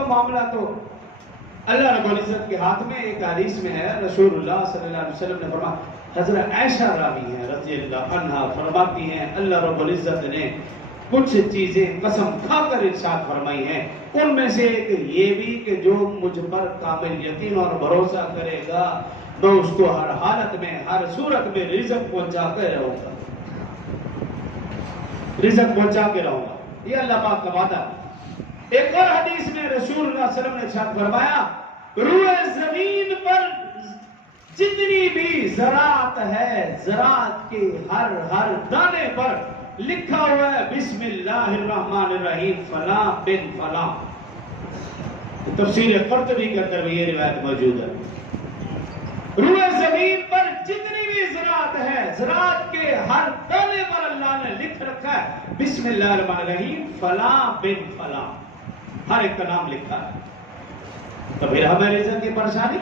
کا معاملہ تو اللہ رب العزت کے ہاتھ میں. ایک حدیث میں ہے رسول اللہ صلی اللہ علیہ وسلم نے فرمایا, حضرت عائشہ راوی ہیں رضی اللہ عنہا فرماتی ہیں اللہ رب العزت نے کچھ چیزیں قسم کھا کر ارشاد فرمائی ہیں, ان میں سے ایک یہ بھی کہ جو مجھ پر کامل یقین اور بھروسہ کرے گا میں اس کو ہر حالت میں ہر صورت میں رزق پہنچا کے رہوں گا, رزق پہنچا کے رہوں گا. یہ اللہ پاک کا وعدہ. ایک اور حدیث میں رسول اللہ صلی اللہ علیہ وسلم نے ارشاد فرمایا, روئے زمین پر جتنی بھی زراعت ہے, زراعت کے ہر دانے پر لکھا ہوا ہے بسم اللہ الرحمن الرحیم فلاں بن فلاں. تفسیر قرطبی کے اندر بھی یہ روایت موجود ہے. روئے زمین پر جتنی بھی زراعت ہے, زراعت کے ہر دانے پر اللہ نے لکھ رکھا ہے بسم اللہ الرحمن الرحیم فلاں بن فلاں, ہر ایک کا نام لکھا ہے. تو پھر ہمیں رزق کی پریشانی